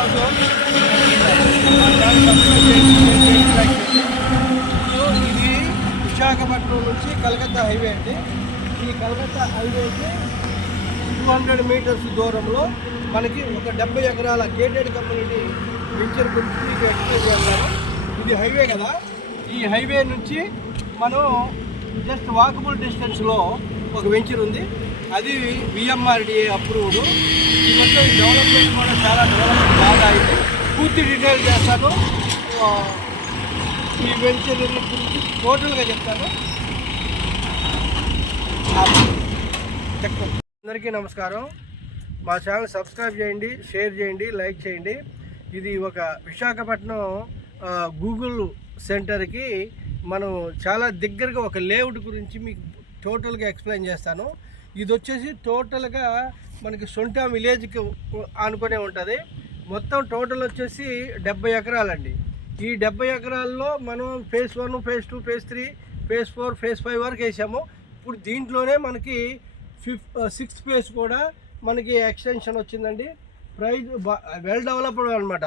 Also ఇది విశాఖపట్నం నుంచి Calcutta highway అండి. ఈ కలకత్తా హైవేకి 200 మీటర్స్ దూరంలో మనకి ఒక 70 ఎకరాల గేటెడ్ కమ్యూనిటీ వెంచర్ గురించి మీకు ఎక్స్ప్లెయిన్ చేస్తాను. ఇది హైవే కదా, ఈ హైవే నుంచి మనం జస్ట్ వాకబుల్ డిస్టెన్స్లో ఒక వెంచర్ ఉంది. అది విఎంఆర్డిఏ అప్రూవ్డ్. ఈ మొత్తం డెవలప్మెంట్ కూడా చాలా డెవలప్మెంట్ బాగా అయింది. పూర్తి డీటెయిల్ చేస్తాను. ఈ వెంచర్ గురించి టోటల్గా చెప్తాను. అందరికీ నమస్కారం. మా ఛానల్ సబ్స్క్రైబ్ చేయండి, షేర్ చేయండి, లైక్ చేయండి. ఇది ఒక విశాఖపట్నం గూగుల్ సెంటర్కి మనం చాలా దగ్గరగా ఒక లేఅవుట్ గురించి మీకు టోటల్గా ఎక్స్ప్లెయిన్ చేస్తాను. ఇది వచ్చేసి టోటల్గా మనకి సొంట విలేజ్కి అనుకునే ఉంటుంది. మొత్తం టోటల్ వచ్చేసి 70 ఎకరాలండి. ఈ 70 ఎకరాల్లో మనం phase 1, phase 2, phase 3, phase 4, phase 5 వరకు వేసాము. ఇప్పుడు దీంట్లోనే మనకి 6th ఫేజ్ కూడా మనకి ఎక్స్టెన్షన్ వచ్చిందండి. ప్రైజ్ వెల్ డెవలప్డ్ అనమాట.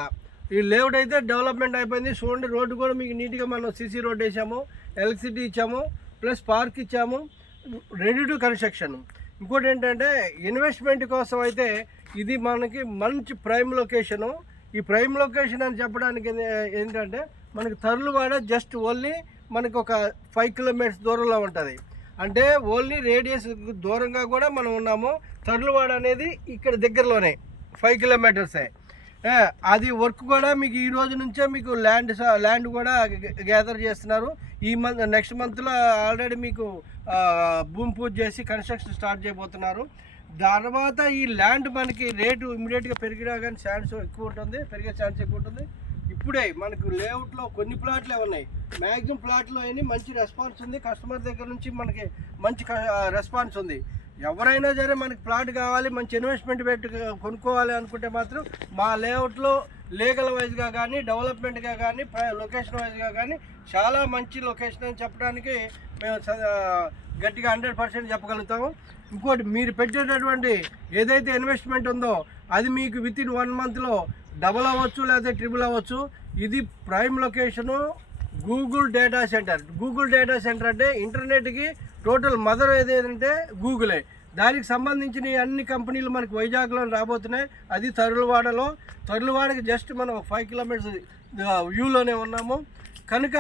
ఈ లేఅవుట్ అయితే డెవలప్మెంట్ అయిపోయింది. చూడండి, రోడ్డు కూడా మీకు నీట్గా మనం సీసీ రోడ్ వేసాము, ఎలక్ట్రిసిటీ ఇచ్చాము, ప్లస్ పార్క్ ఇచ్చాము, రెడీ టు కన్స్ట్రక్షన్. ఇంకోటి ఏంటంటే ఇన్వెస్ట్మెంట్ కోసం అయితే ఇది మనకి మంచి ప్రైమ్ లొకేషను. ఈ ప్రైమ్ లొకేషన్ అని చెప్పడానికి ఏంటంటే మనకి తర్లువాడ జస్ట్ ఓన్లీ మనకి ఒక 5 కిలోమీటర్స్ దూరంలో ఉంటుంది. అంటే ఓన్లీ రేడియస్ దూరంగా కూడా మనం ఉన్నాము. తర్లువాడ అనేది ఇక్కడ దగ్గరలోనే 5 కిలోమీటర్సే. అది వర్క్ కూడా మీకు ఈ రోజు నుంచే మీకు ల్యాండ్ కూడా గ్యాదర్ చేస్తున్నారు. ఈ నెక్స్ట్ మంత్లో ఆల్రెడీ మీకు భూమి పూజ చేసి కన్స్ట్రక్షన్ స్టార్ట్ చేయబోతున్నారు. తర్వాత ఈ ల్యాండ్ మనకి రేటు ఇమీడియట్గా పెరిగినా కానీ ఛాన్స్ ఎక్కువ ఉంటుంది, పెరిగే ఛాన్స్ ఎక్కువ ఉంటుంది. ఇప్పుడే మనకు లేఅవుట్లో కొన్ని ప్లాట్లే ఉన్నాయి. మ్యాక్సిమం ప్లాట్లో అయినా మంచి రెస్పాన్స్ ఉంది. కస్టమర్ దగ్గర నుంచి మనకి మంచి రెస్పాన్స్ ఉంది. ఎవరైనా సరే మనకి ప్లాట్ కావాలి, మంచి ఇన్వెస్ట్మెంట్ పెట్టి కొనుక్కోవాలి అనుకుంటే మాత్రం మా లేఅవుట్లో లీగల్ వైజ్గా కానీ, డెవలప్మెంట్గా కానీ, లొకేషన్ వైజ్గా కానీ చాలా మంచి లొకేషన్ అని చెప్పడానికి మేము గట్టిగా 100% చెప్పగలుగుతాము. ఇంకోటి, మీరు పెట్టేటటువంటి ఏదైతే ఇన్వెస్ట్మెంట్ ఉందో అది మీకు వితిన్ 1 మంత్లో డబుల్ అవ్వచ్చు, లేదా ట్రిపుల్ అవ్వచ్చు. ఇది prime location, Google data centre. Google data centre అంటే ఇంటర్నెట్కి టోటల్ మదర్ ఏదంటే గూగులే. దానికి సంబంధించిన అన్ని కంపెనీలు మనకి వైజాగ్లో రాబోతున్నాయి. అది తర్లువాడకి జస్ట్ మనం 5 కిలోమీటర్స్ వ్యూలోనే ఉన్నాము. కనుక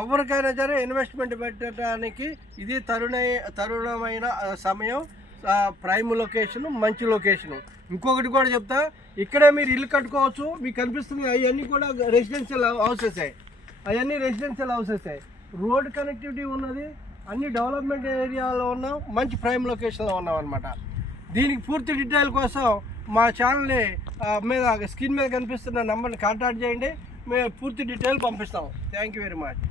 ఎవరికైనా సరే ఇన్వెస్ట్మెంట్ పెట్టడానికి ఇది తరుణమైన సమయం. ప్రైమ్ లొకేషను, మంచి లొకేషను. ఇంకొకటి కూడా చెప్తా, ఇక్కడే మీరు ఇల్లు కట్టుకోవచ్చు. మీకు కనిపిస్తుంది అవన్నీ కూడా రెసిడెన్షియల్ హౌసెసే. రోడ్ కనెక్టివిటీ ఉన్నది, అన్ని డెవలప్మెంట్ ఏరియాలో ఉన్నాం, మంచి ప్రైమ్ లొకేషన్లో ఉన్నాం అనమాట. దీనికి పూర్తి డీటెయిల్ కోసం మా ఛానల్ని మీద స్క్రీన్ మీద కనిపిస్తున్న నెంబర్ని కాంటాక్ట్ చేయండి. మేము పూర్తి డీటెయిల్ పంపిస్తాం. Thank you very much.